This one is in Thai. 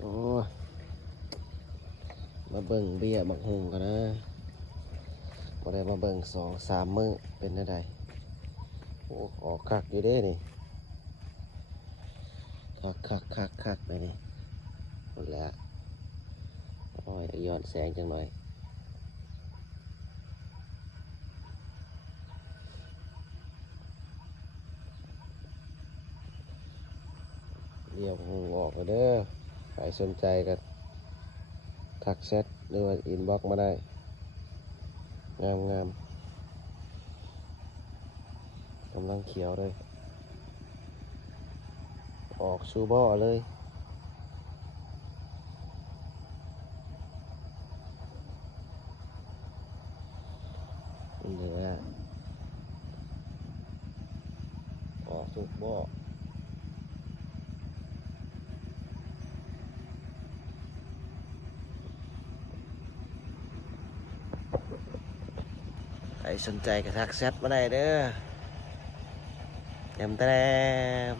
โอ้มาเบิ่งเบี้ยบักฮุงกันนะบ่ได้มาเบิ่ง2-3 มื้อเป็นจั่งใดโอ้ออกคักอยู่เด้นี่คักไปนี่หมดแล้วโอ้ยย้อนแสงจังหน่อยเบี้ยบักฮุงออกแล้วเด้อใครสนใจก็ทักแชทหรือว่าอินบ็อกซ์มาได้งามกำลังเขียวเลยออกซูบ่อเลยเหลือออกทุกบ่อใครสนใจก็ทักแชทมาได้เด้อแต้ม